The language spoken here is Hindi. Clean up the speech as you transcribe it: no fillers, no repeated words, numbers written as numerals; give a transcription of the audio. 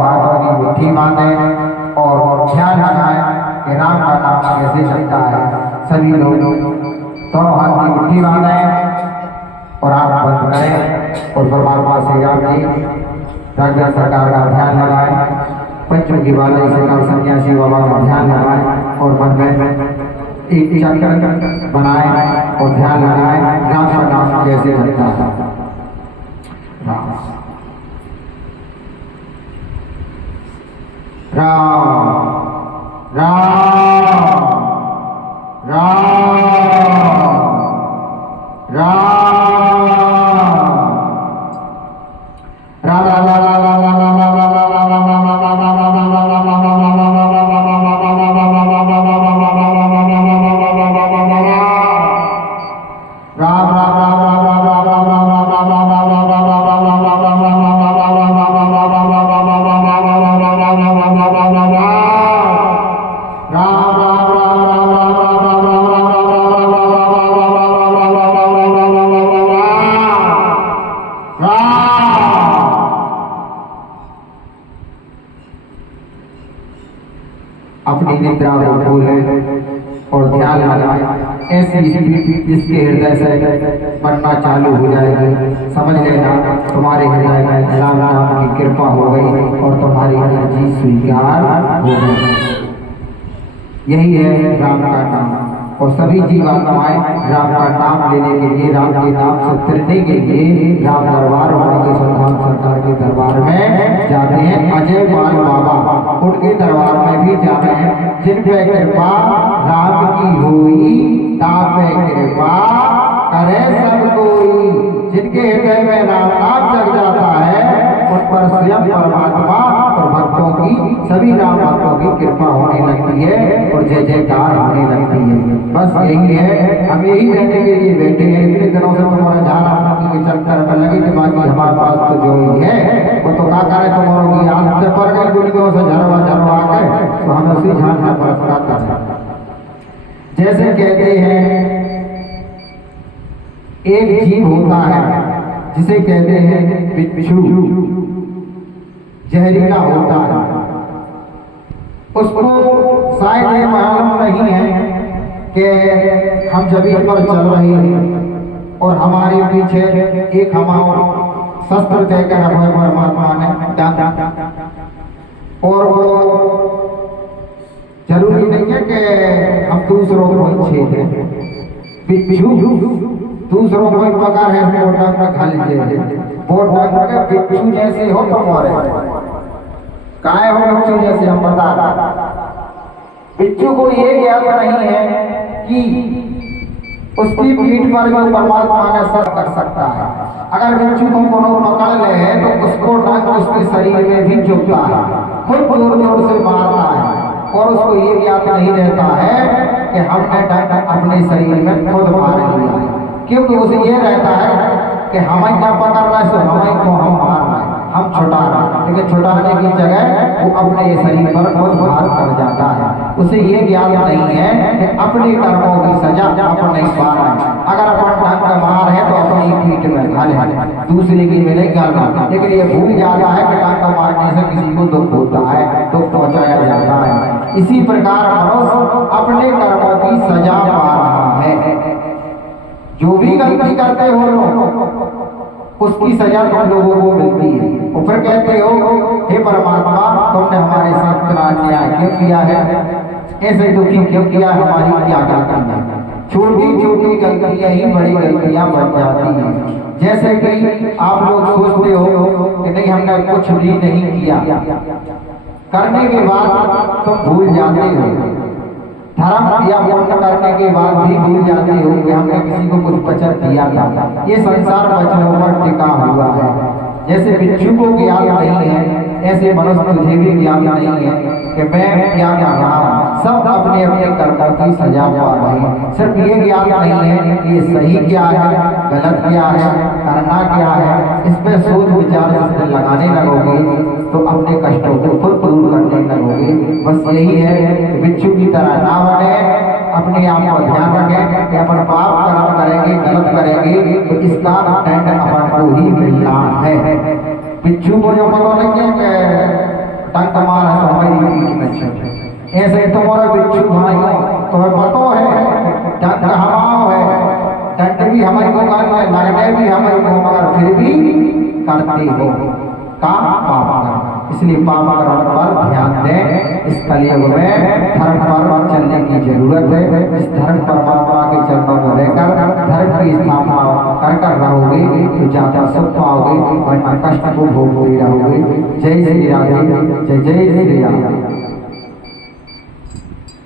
हाथों की मुट्ठी बांधें और ध्यान लगाएं कि राम का नाम कैसे चलता है। सभी लोग दोनों हाथ की मुट्ठी बांधें और आप बंद करें और परमात्मा श्री राम जी राज्य सरकार का ध्यान लगाएं। पंचों की बाला से सन्यासी बाबा का ध्यान लगाएं और मन में एक चक्कर बनाएं और ध्यान लगाएं राम का नाम कैसे चलता है। राम राम राम राम राम अपनी निद्रा को भूलें और ध्यान लगाएं। ऐसी स्थिति जिसके हृदय से बनना चालू हो जाएगी, समझ लेना तुम्हारे हृदय में राम नाम की कृपा हो गई और तुम्हारी एनर्जी स्वीकार हो गई। यही है राम का नाम। और सभी जीवात्माएं राम का नाम लेने के लिए, राम के नाम से तिरने के लिए राम दरबार वाले सुल्तान सरकार के दरबार में जाते हैं। अजय पाल बाबा उनके दरबार में भी जाते हैं। जिन पे कृपा राम की हुई तापे कृपा करे सब कोई। जिनके हृदय में राम नाम जग जाता है उन पर स्वयं परमात्मा और भक्तों की, सभी राम भक्तों की कृपा होने लगती है और जय जयकार होने लगती है। बस यही है, हम यही कहने के लिए बैठे हैं। इतने दिनों से तुम्हारा जाना चक्कर में लगी थी, बाकी हमारे पास तो जो ही है वो तो क्या करे, तुम्हारों की आदत पर गई दुनिया से झरवा झरवा के, तो हमें उसी ध्यान में बरसाता है। जैसे कहते हैं एक जीव होता है जिसे कहते हैं बिच्छू, जहरीला होता है। उसको शायद ये मालूम नहीं है कि हम जमीन पर चल रहे हैं और हमारे पीछे एक हमारा शस्त्र देकर हमें परमात्मा ने और वो जरूरी नहीं है कि हम दूसरों को छेदें। बिच्छू दूसरों को पकड़ है वो डंक खा लीजिए, वो डंक बिच्छू जैसे हो तो मोरे काय हो बिच्छू जैसे। हम बता बिच्छू को ये ज्ञात नहीं है कि उसकी पीठ पर जो परमात्मा ने सर कर सकता है। अगर बिच्छू को कोनो पकड़ ले तो उसको डंक उसके शरीर में भी चुभता है, खुद जोर जोर से मारता है और उसको ये ज्ञात नहीं रहता है कि हमने डंक अपने शरीर में खुद मार लिया है, क्योंकि उसे ये रहता है कि हमें क्या पकड़ रहा है सो हमें को हम मार रहे हैं, हम छुटा रहे हैं। लेकिन छुटाने की जगह वो अपने शरीर पर बहुत भार कर जाता है। उसे ये ज्ञान नहीं है कि अपने कर्मों की सजा अपने पा रहा है। अगर अपन डंक मार है तो अपनी पीठ में घाले, दूसरे की मिलेगा, लेकिन ये भूल जाता है कि डंक मारने से किसी को दुख होता है, दुख पहुंचाया जाता है। इसी प्रकार मनुष्य अपने कर्मों की सजा पा रहा है। जो भी गलती करते हो उसकी सजा तुम लोगों को मिलती है। ऊपर कहते हो हे परमात्मा तुमने हमारे साथ इतना अन्याय क्यों किया है, ऐसे दुखी क्यों किया, हमारी क्या गलती है। छोटी छोटी गलतियां ही बड़ी गलतियां बन जाती हैं। जैसे कि आप लोग सोचते हो कि नहीं हमने कुछ भी नहीं किया, करने के बाद तुम भूल जाते हो। धर्म या पुण्य करने के बाद भी भूल जाते हो कि हमने किसी को कुछ वचन दिया था। ये संसार वचनों पर टिका हुआ है। जैसे बिच्छू को ज्ञान नहीं है, ऐसे मनुष्य तुझे भी ज्ञान नहीं है कि मैं क्या कर रहा हूँ। सब अपने अपने कर्मों की सजा पा रहे हैं। सिर्फ ये ज्ञान नहीं है कि ये सही क्या है, गलत क्या है, करना क्या है। इस पे सोच विचार जिस दिन लगाने लगोगे तो अपने कष्टों को खुद दूर करने लगोगे। बस यही है, बिच्छू की तरह ना बने, अपने आप को ध्यान रखें कि अपन पाप कर्म करेंगे, गलत करेंगे तो इसका दंड अपन को ही मिलना है। बिच्छू को जो पता लगे ऐसे तुम्हारा बिच्छू भाइयों तुम्हें पता है डंक हमाओ है, डंक भी हमारी को करना है, लगने भी हमारी को, मगर फिर भी करते हो काम पाप कर। इसलिए पाप कर्म पर ध्यान दें। इस कलयुग में धर्म पर चलने की जरूरत है। इस धर्म परमात्मा के चरणों में रहकर धर्म की स्थापना कर रहोगे तो ज्यादा सुख पाओगे और कष्ट को भोगते रहोगे। जय श्री राधे, जय जय श्री राम।